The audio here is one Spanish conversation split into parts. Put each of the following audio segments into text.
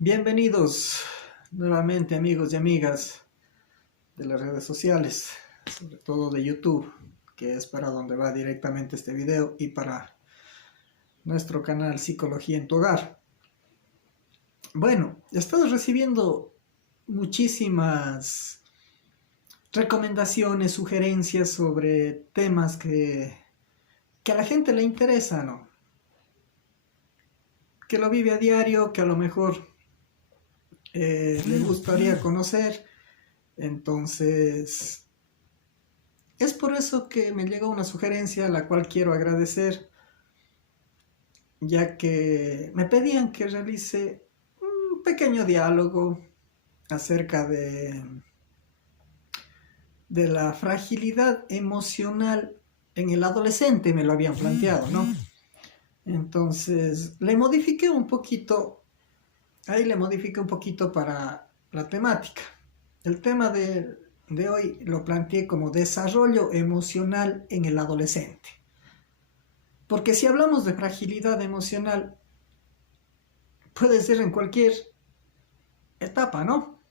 Bienvenidos nuevamente amigos y amigas de las redes sociales, sobre todo de YouTube, que es para donde va directamente este video, y para nuestro canal Psicología en tu Hogar. Bueno, he estado recibiendo muchísimas recomendaciones, sugerencias sobre temas que a la gente le interesa, ¿no? Que lo vive a diario, que a lo mejor le gustaría conocer. Entonces, es por eso que me llegó una sugerencia a la cual quiero agradecer, ya que me pedían que realice un pequeño diálogo acerca de la fragilidad emocional en el adolescente, me lo habían planteado, ¿no? Entonces, le modifiqué un poquito para la temática. El tema de hoy lo planteé como desarrollo emocional en el adolescente. Porque si hablamos de fragilidad emocional, puede ser en cualquier etapa, ¿no?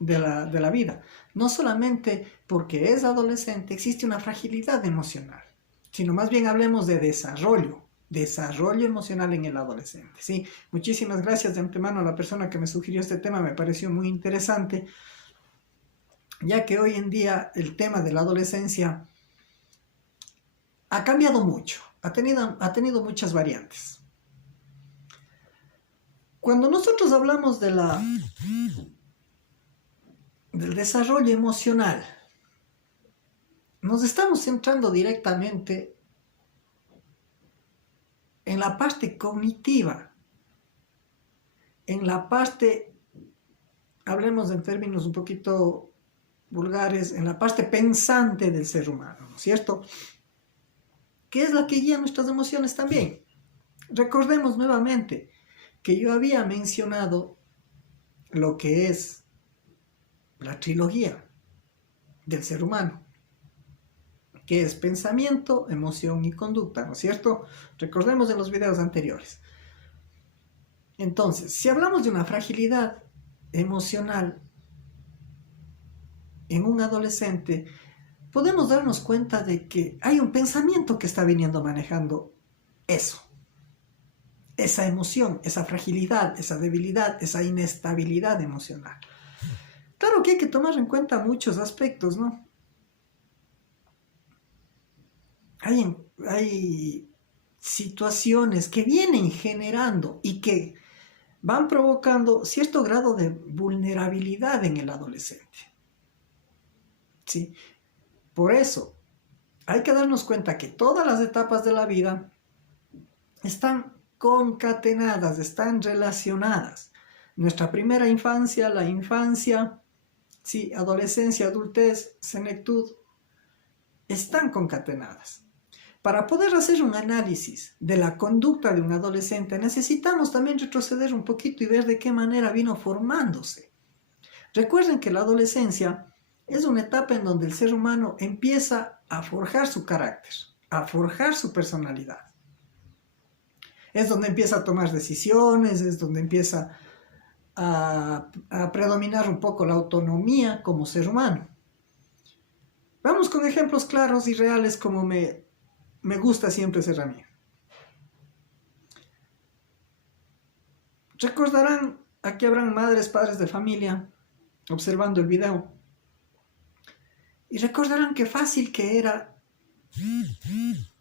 De la vida. No solamente porque es adolescente existe una fragilidad emocional, sino más bien hablemos de desarrollo emocional en el adolescente, ¿sí? Muchísimas gracias de antemano a la persona que me sugirió este tema, me pareció muy interesante, ya que hoy en día el tema de la adolescencia ha cambiado mucho, ha tenido muchas variantes. Cuando nosotros hablamos del desarrollo emocional, nos estamos centrando directamente en la parte cognitiva, en la parte, hablemos en términos un poquito vulgares, en la parte pensante del ser humano, ¿no es cierto? Que es la que guía nuestras emociones también. Recordemos nuevamente que yo había mencionado lo que es la trilogía del ser humano, que es pensamiento, emoción y conducta, ¿no es cierto? Recordemos en los videos anteriores. Entonces, si hablamos de una fragilidad emocional en un adolescente, podemos darnos cuenta de que hay un pensamiento que está viniendo manejando eso, esa emoción, esa fragilidad, esa debilidad, esa inestabilidad emocional. Claro que hay que tomar en cuenta muchos aspectos, ¿no? Hay situaciones que vienen generando y que van provocando cierto grado de vulnerabilidad en el adolescente, ¿sí? Por eso, hay que darnos cuenta que todas las etapas de la vida están concatenadas, están relacionadas. Nuestra primera infancia, la infancia, sí, adolescencia, adultez, senectud, están concatenadas. Para poder hacer un análisis de la conducta de un adolescente, necesitamos también retroceder un poquito y ver de qué manera vino formándose. Recuerden que la adolescencia es una etapa en donde el ser humano empieza a forjar su carácter, a forjar su personalidad. Es donde empieza a tomar decisiones, es donde empieza a predominar un poco la autonomía como ser humano. Vamos con ejemplos claros y reales como me gusta siempre ser a mí. Recordarán, aquí habrán madres, padres de familia observando el video, y recordarán qué fácil que era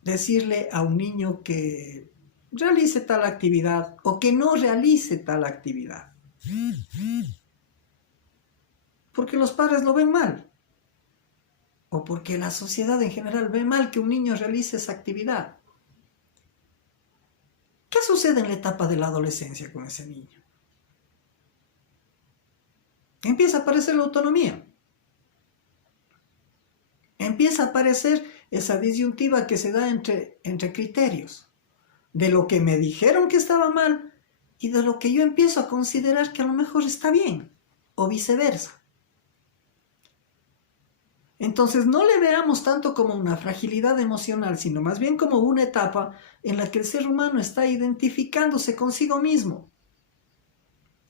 decirle a un niño que realice tal actividad o que no realice tal actividad, porque los padres lo ven mal, o porque la sociedad en general ve mal que un niño realice esa actividad. ¿Qué sucede en la etapa de la adolescencia con ese niño? Empieza a aparecer la autonomía. Empieza a aparecer esa disyuntiva que se da entre criterios, de lo que me dijeron que estaba mal y de lo que yo empiezo a considerar que a lo mejor está bien, o viceversa. Entonces no le veamos tanto como una fragilidad emocional, sino más bien como una etapa en la que el ser humano está identificándose consigo mismo.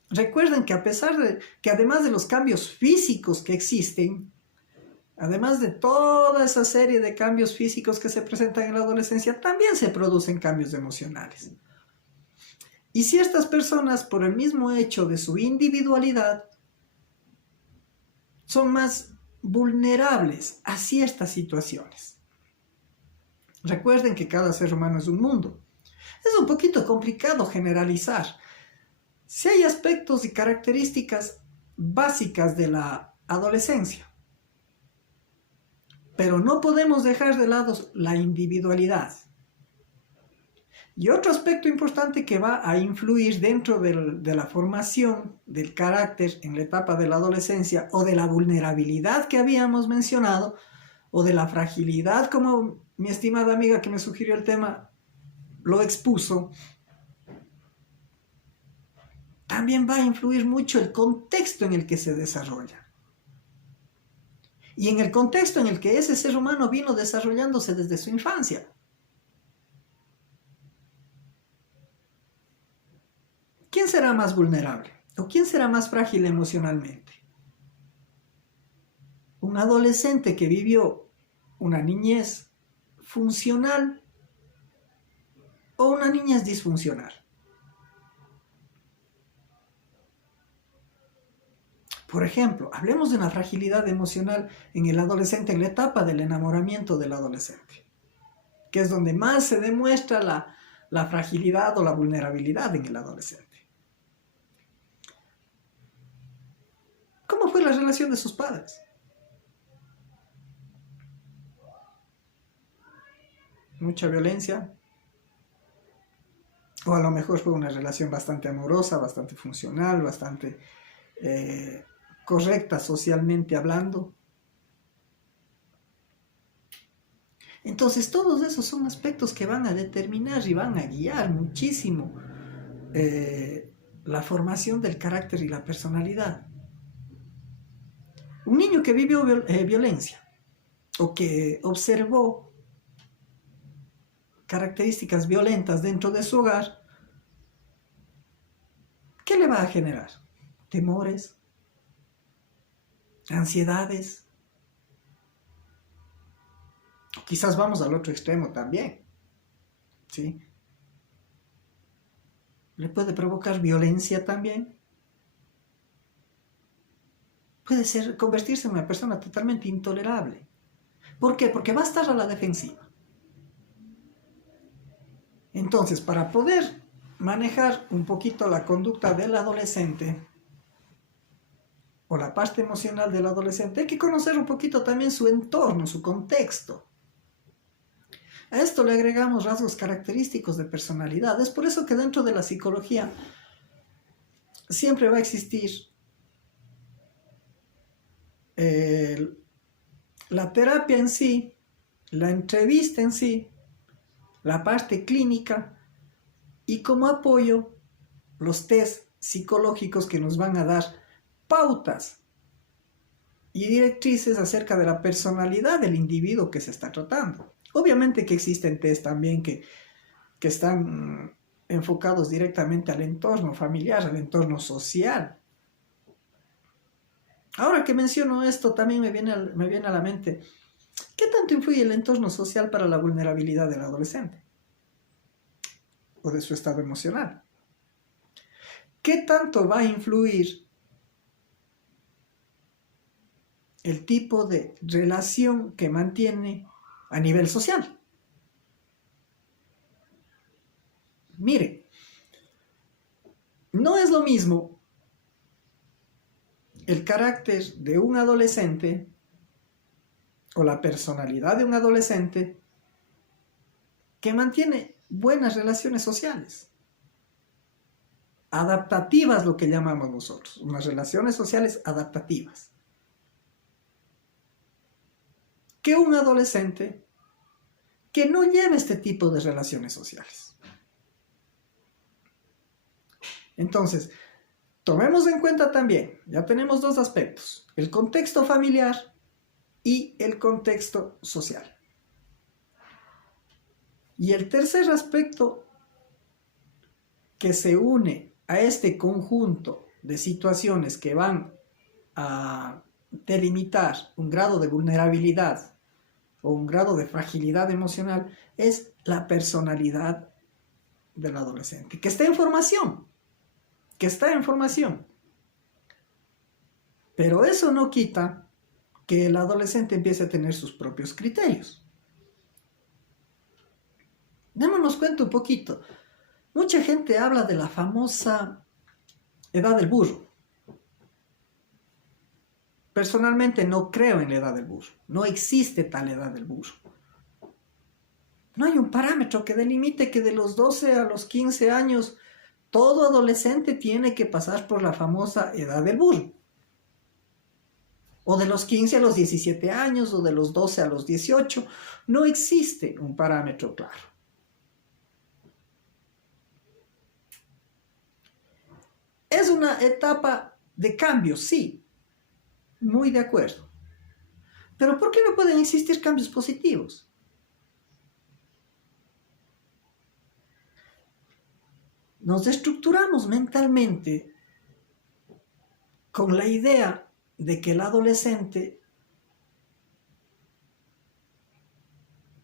Recuerden que a pesar de que además de los cambios físicos que existen, además de toda esa serie de cambios físicos que se presentan en la adolescencia, también se producen cambios emocionales. Y si estas personas, por el mismo hecho de su individualidad, son más vulnerables a ciertas situaciones. Recuerden que cada ser humano es un mundo. Es un poquito complicado generalizar. Sí hay aspectos y características básicas de la adolescencia, pero no podemos dejar de lado la individualidad. Y otro aspecto importante que va a influir dentro de la formación del carácter en la etapa de la adolescencia, o de la vulnerabilidad que habíamos mencionado, o de la fragilidad, como mi estimada amiga que me sugirió el tema lo expuso, también va a influir mucho el contexto en el que se desarrolla. Y en el contexto en el que ese ser humano vino desarrollándose desde su infancia. ¿Quién será más vulnerable? ¿O quién será más frágil emocionalmente? ¿Un adolescente que vivió una niñez funcional o una niñez disfuncional? Por ejemplo, hablemos de una fragilidad emocional en el adolescente, en la etapa del enamoramiento del adolescente, que es donde más se demuestra la fragilidad o la vulnerabilidad en el adolescente. ¿Cómo fue la relación de sus padres? Mucha violencia, o a lo mejor fue una relación bastante amorosa, bastante funcional, bastante correcta socialmente hablando. Entonces todos esos son aspectos que van a determinar y van a guiar muchísimo la formación del carácter y la personalidad. Un niño que vivió violencia o que observó características violentas dentro de su hogar, ¿qué le va a generar? Temores, ansiedades. Quizás vamos al otro extremo también, ¿sí? Le puede provocar violencia también. Puede convertirse en una persona totalmente intolerable. ¿Por qué? Porque va a estar a la defensiva. Entonces, para poder manejar un poquito la conducta del adolescente, o la parte emocional del adolescente, hay que conocer un poquito también su entorno, su contexto. A esto le agregamos rasgos característicos de personalidad. Es por eso que dentro de la psicología siempre va a existir la terapia en sí, la entrevista en sí, la parte clínica y como apoyo los test psicológicos que nos van a dar pautas y directrices acerca de la personalidad del individuo que se está tratando. Obviamente que existen test también que están enfocados directamente al entorno familiar, al entorno social. Ahora que menciono esto, también me viene a la mente, ¿qué tanto influye el entorno social para la vulnerabilidad del adolescente? O de su estado emocional. ¿Qué tanto va a influir el tipo de relación que mantiene a nivel social? Mire, no es lo mismo el carácter de un adolescente o la personalidad de un adolescente que mantiene buenas relaciones sociales, adaptativas, lo que llamamos nosotros, unas relaciones sociales adaptativas, que un adolescente que no lleve este tipo de relaciones sociales. Entonces, tomemos en cuenta también, ya tenemos dos aspectos, el contexto familiar y el contexto social. Y el tercer aspecto que se une a este conjunto de situaciones que van a delimitar un grado de vulnerabilidad o un grado de fragilidad emocional es la personalidad del adolescente, que está en formación, que está en formación. Pero eso no quita que el adolescente empiece a tener sus propios criterios. Démonos cuenta un poquito. Mucha gente habla de la famosa edad del burro. Personalmente no creo en la edad del burro. No existe tal edad del burro. No hay un parámetro que delimite que de los 12 a los 15 años todo adolescente tiene que pasar por la famosa edad del burro. O de los 15 a los 17 años, o de los 12 a los 18. No existe un parámetro claro. Es una etapa de cambio, sí. Muy de acuerdo. Pero ¿por qué no pueden existir cambios positivos? Nos estructuramos mentalmente con la idea de que el adolescente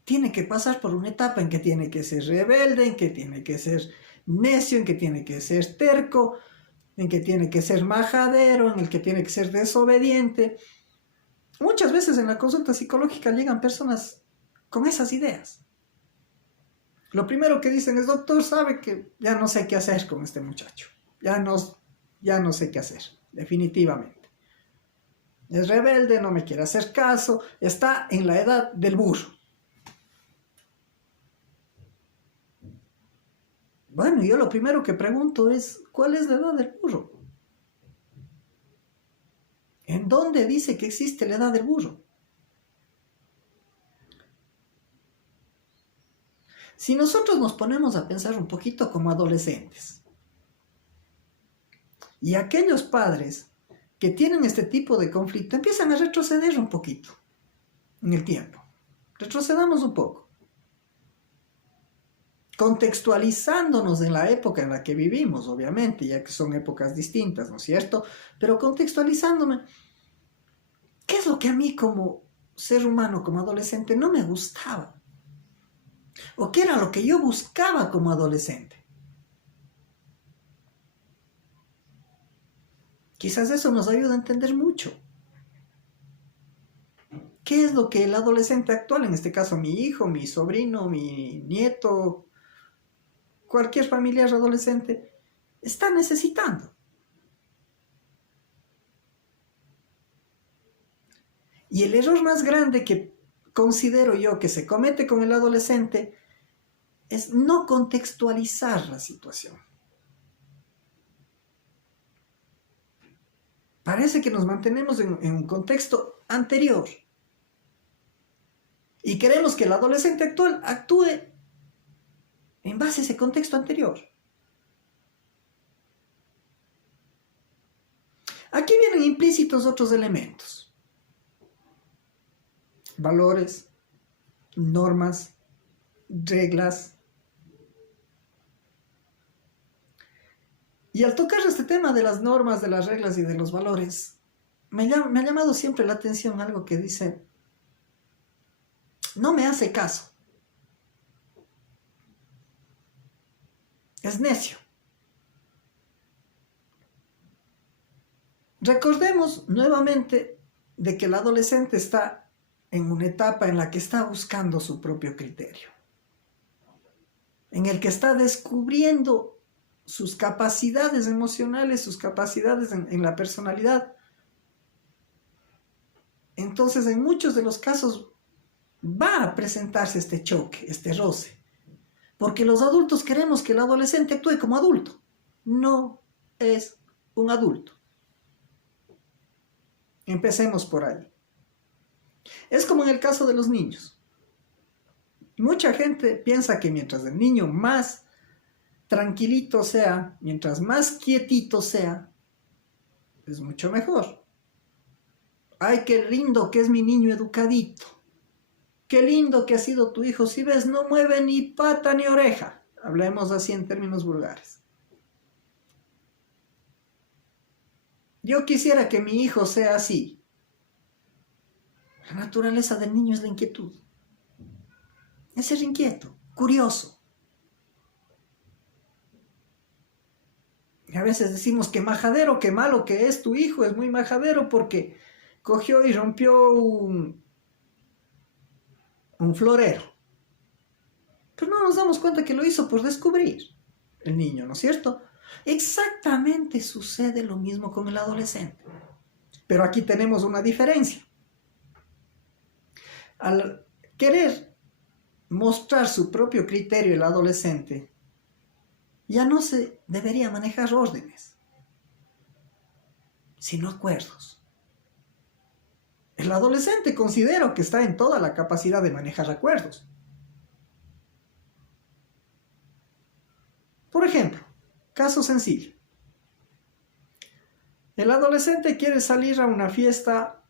tiene que pasar por una etapa en que tiene que ser rebelde, en que tiene que ser necio, en que tiene que ser terco, en que tiene que ser majadero, en el que tiene que ser desobediente. Muchas veces en la consulta psicológica llegan personas con esas ideas. Lo primero que dicen es: doctor, sabe que ya no sé qué hacer con este muchacho. Ya no sé qué hacer, definitivamente. Es rebelde, no me quiere hacer caso, está en la edad del burro. Bueno, yo lo primero que pregunto es: ¿cuál es la edad del burro? ¿En dónde dice que existe la edad del burro? Si nosotros nos ponemos a pensar un poquito como adolescentes, y aquellos padres que tienen este tipo de conflicto empiezan a retroceder un poquito en el tiempo. Retrocedamos un poco, contextualizándonos en la época en la que vivimos, obviamente, ya que son épocas distintas, ¿no es cierto? Pero contextualizándome, ¿qué es lo que a mí como ser humano, como adolescente, no me gustaba? ¿O qué era lo que yo buscaba como adolescente? Quizás eso nos ayuda a entender mucho. ¿Qué es lo que el adolescente actual, en este caso mi hijo, mi sobrino, mi nieto, cualquier familiar adolescente, está necesitando? Y el error más grande que considero yo que se comete con el adolescente es no contextualizar la situación. Parece que nos mantenemos en un contexto anterior y queremos que el adolescente actual actúe en base a ese contexto anterior. Aquí vienen implícitos otros elementos: valores, normas, reglas. Y al tocar este tema de las normas, de las reglas y de los valores, me ha llamado siempre la atención algo que dice: no me hace caso, es necio. Recordemos nuevamente de que el adolescente está en una etapa en la que está buscando su propio criterio, en el que está descubriendo sus capacidades emocionales, sus capacidades en la personalidad. Entonces, en muchos de los casos va a presentarse este choque, este roce, porque los adultos queremos que el adolescente actúe como adulto. No es un adulto. Empecemos por ahí. Es como en el caso de los niños. Mucha gente piensa que mientras el niño más tranquilito sea, mientras más quietito sea, es mucho mejor. Ay, qué lindo que es mi niño educadito. Qué lindo que ha sido tu hijo. Si ves, no mueve ni pata ni oreja. Hablemos así en términos vulgares. Yo quisiera que mi hijo sea así. La naturaleza del niño es la inquietud. Es ser inquieto, curioso. Y a veces decimos que majadero, qué malo que es tu hijo, es muy majadero porque cogió y rompió un florero. Pero no nos damos cuenta que lo hizo por descubrir el niño, ¿no es cierto? Exactamente sucede lo mismo con el adolescente. Pero aquí tenemos una diferencia. Al querer mostrar su propio criterio el adolescente, ya no se debería manejar órdenes, sino acuerdos. El adolescente considero que está en toda la capacidad de manejar acuerdos. Por ejemplo, caso sencillo. El adolescente quiere salir a una fiesta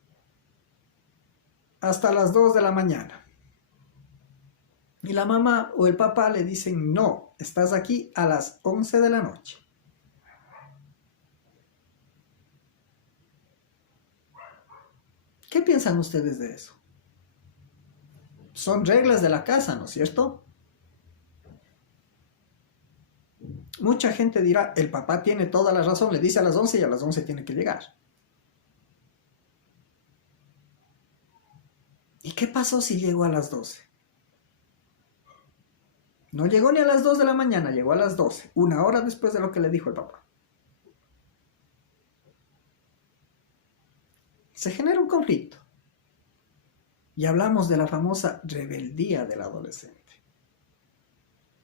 hasta las 2 de la mañana. Y la mamá o el papá le dicen, no, estás aquí a las 11 de la noche. ¿Qué piensan ustedes de eso? Son reglas de la casa, ¿no es cierto? Mucha gente dirá, el papá tiene toda la razón, le dice a las 11 y a las 11 tiene que llegar. ¿Y qué pasó si llegó a las 12? No llegó ni a las 2 de la mañana, llegó a las 12, una hora después de lo que le dijo el papá. Se genera un conflicto. Y hablamos de la famosa rebeldía del adolescente.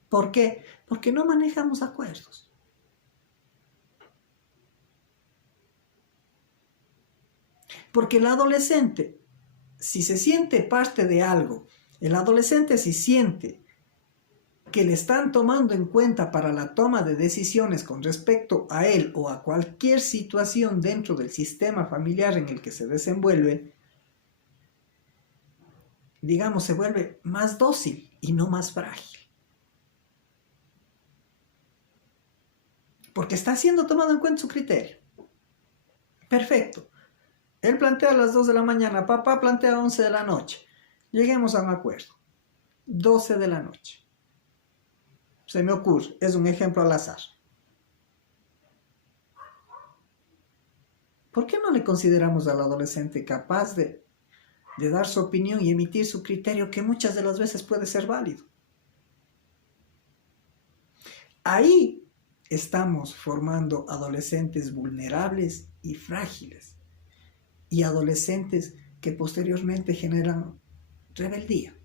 ¿Por qué? Porque no manejamos acuerdos. Porque el adolescente, si se siente parte de algo, el adolescente si siente que le están tomando en cuenta para la toma de decisiones con respecto a él o a cualquier situación dentro del sistema familiar en el que se desenvuelve, digamos, se vuelve más dócil y no más frágil. Porque está siendo tomado en cuenta su criterio. Perfecto. Él plantea a las 2 de la mañana, papá plantea a 11 de la noche. Lleguemos a un acuerdo. 12 de la noche. Se me ocurre, es un ejemplo al azar. ¿Por qué no le consideramos al adolescente capaz de dar su opinión y emitir su criterio que muchas de las veces puede ser válido? Ahí estamos formando adolescentes vulnerables y frágiles y adolescentes que posteriormente generan rebeldía.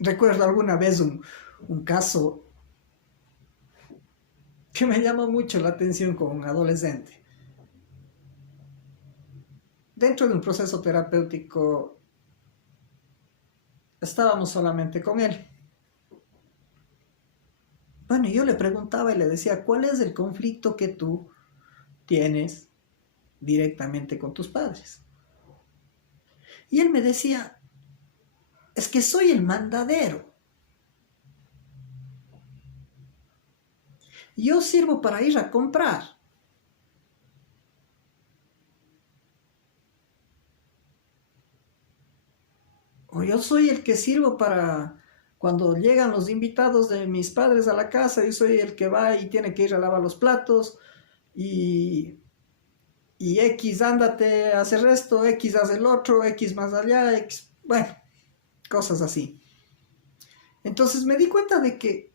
Recuerdo alguna vez un caso que me llamó mucho la atención con un adolescente. Dentro de un proceso terapéutico estábamos solamente con él. Bueno, yo le preguntaba y le decía, ¿cuál es el conflicto que tú tienes directamente con tus padres? Y él me decía, es que soy el mandadero. Yo sirvo para ir a comprar. O yo soy el que sirvo para cuando llegan los invitados de mis padres a la casa, yo soy el que va y tiene que ir a lavar los platos y X ándate a hacer esto, X hace el otro, X más allá, X, bueno, cosas así. Entonces me di cuenta de que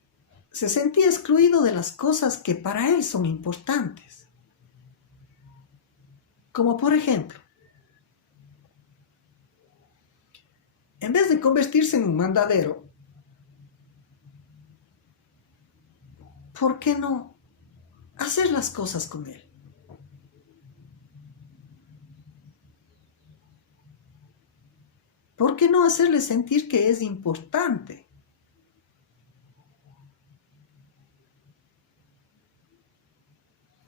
se sentía excluido de las cosas que para él son importantes. Como por ejemplo, en vez de convertirse en un mandadero, ¿por qué no hacer las cosas con él? ¿Por qué no hacerle sentir que es importante?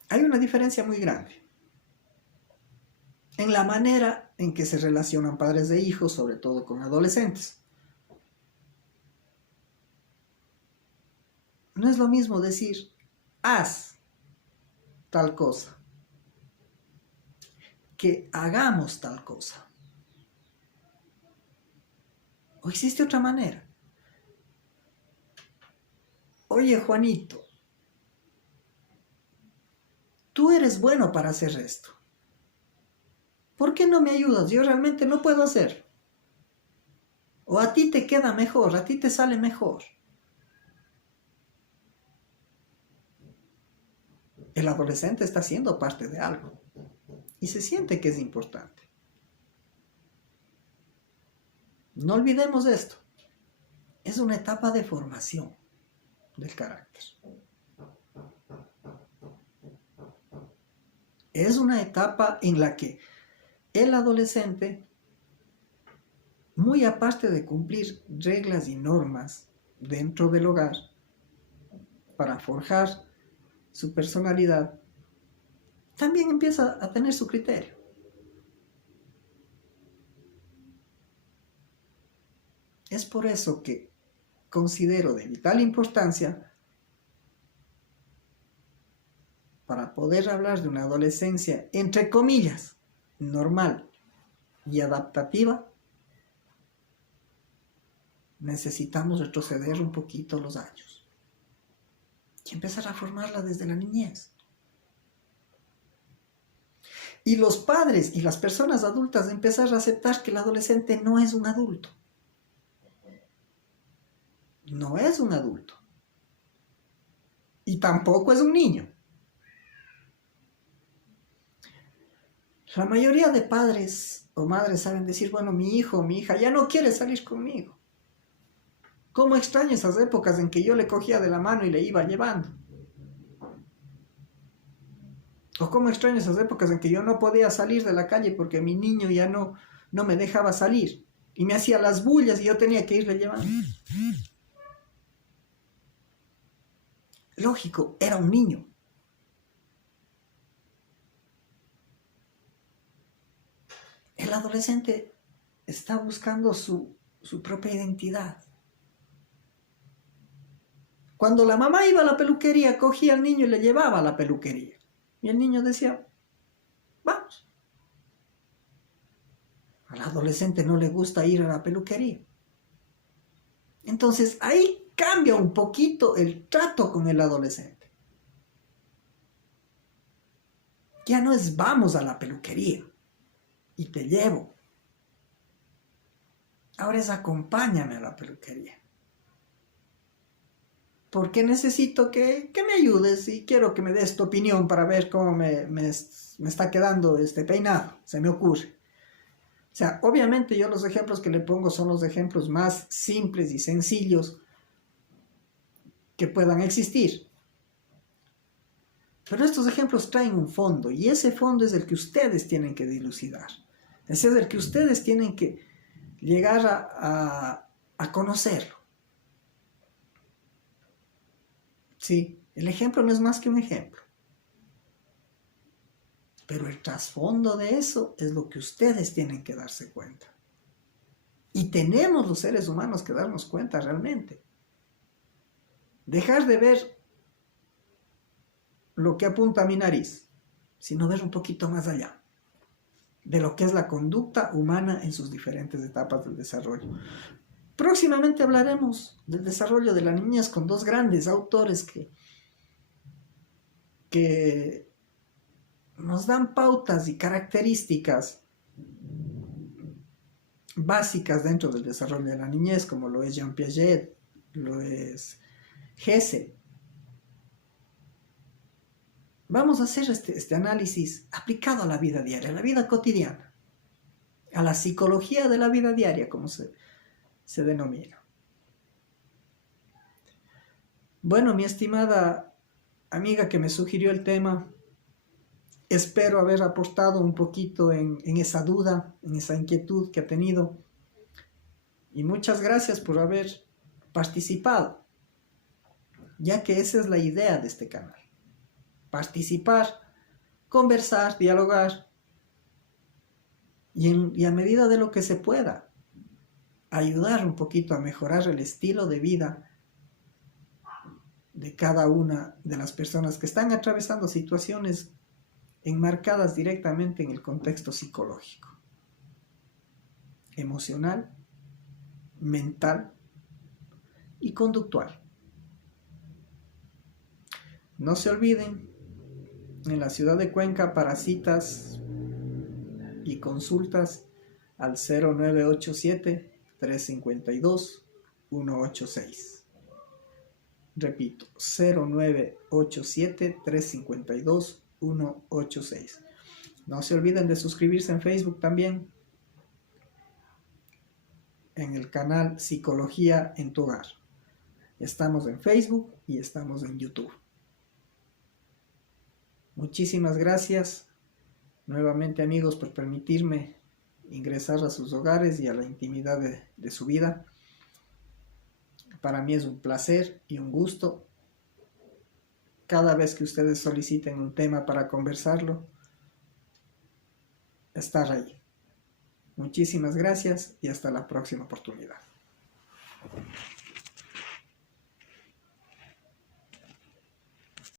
Hay una diferencia muy grande en la manera en que se relacionan padres de hijos, sobre todo con adolescentes. No es lo mismo decir, haz tal cosa, que hagamos tal cosa. ¿O existe otra manera? Oye, Juanito, tú eres bueno para hacer esto. ¿Por qué no me ayudas? Yo realmente no puedo hacerlo. O a ti te queda mejor, a ti te sale mejor. El adolescente está siendo parte de algo y se siente que es importante. No olvidemos esto. Es una etapa de formación del carácter. Es una etapa en la que el adolescente, muy aparte de cumplir reglas y normas dentro del hogar para forjar su personalidad, también empieza a tener su criterio. Es por eso que considero de vital importancia, para poder hablar de una adolescencia, entre comillas, normal y adaptativa, necesitamos retroceder un poquito los años y empezar a formarla desde la niñez. Y los padres y las personas adultas empezar a aceptar que el adolescente no es un adulto. No es un adulto. Y tampoco es un niño. La mayoría de padres o madres saben decir, bueno, mi hijo o mi hija ya no quiere salir conmigo. ¿Cómo extraño esas épocas en que yo le cogía de la mano y le iba llevando? O cómo extraño esas épocas en que yo no podía salir de la calle porque mi niño ya no me dejaba salir. Y me hacía las bullas y yo tenía que irle llevando. Lógico, era un niño. El adolescente está buscando su propia identidad. Cuando la mamá iba a la peluquería, cogía al niño y le llevaba a la peluquería. Y el niño decía, vamos. Al adolescente no le gusta ir a la peluquería. Entonces ahí cambia un poquito el trato con el adolescente. Ya no es vamos a la peluquería y te llevo. Ahora es acompáñame a la peluquería. Porque necesito que me ayudes y quiero que me des tu opinión para ver cómo me está quedando este peinado, se me ocurre. O sea, obviamente yo los ejemplos que le pongo son los ejemplos más simples y sencillos que puedan existir. Pero estos ejemplos traen un fondo y ese fondo es el que ustedes tienen que dilucidar. Ese es el que ustedes tienen que llegar a conocerlo. Sí, el ejemplo no es más que un ejemplo. Pero el trasfondo de eso es lo que ustedes tienen que darse cuenta. Y tenemos los seres humanos que darnos cuenta realmente. Dejar de ver lo que apunta a mi nariz, sino ver un poquito más allá de lo que es la conducta humana en sus diferentes etapas del desarrollo. Próximamente hablaremos del desarrollo de la niñez con dos grandes autores que nos dan pautas y características básicas dentro del desarrollo de la niñez, como lo es Jean Piaget, lo es Hessel. Vamos a hacer este análisis aplicado a la vida diaria, a la vida cotidiana, a la psicología de la vida diaria, como se denomina. Bueno, mi estimada amiga que me sugirió el tema, espero haber aportado un poquito en esa duda, en esa inquietud que ha tenido. Y muchas gracias por haber participado, ya que esa es la idea de este canal. Participar, conversar, dialogar y a medida de lo que se pueda, ayudar un poquito a mejorar el estilo de vida de cada una de las personas que están atravesando situaciones enmarcadas directamente en el contexto psicológico, emocional, mental y conductual. No se olviden, en la ciudad de Cuenca, para citas y consultas al 0987-352-186. Repito, 0987-352-186. No se olviden de suscribirse en Facebook también, en el canal Psicología en tu Hogar. Estamos en Facebook y estamos en YouTube. Muchísimas gracias nuevamente, amigos, por permitirme ingresar a sus hogares y a la intimidad de su vida. Para mí es un placer y un gusto cada vez que ustedes soliciten un tema para conversarlo, estar ahí. Muchísimas gracias y hasta la próxima oportunidad.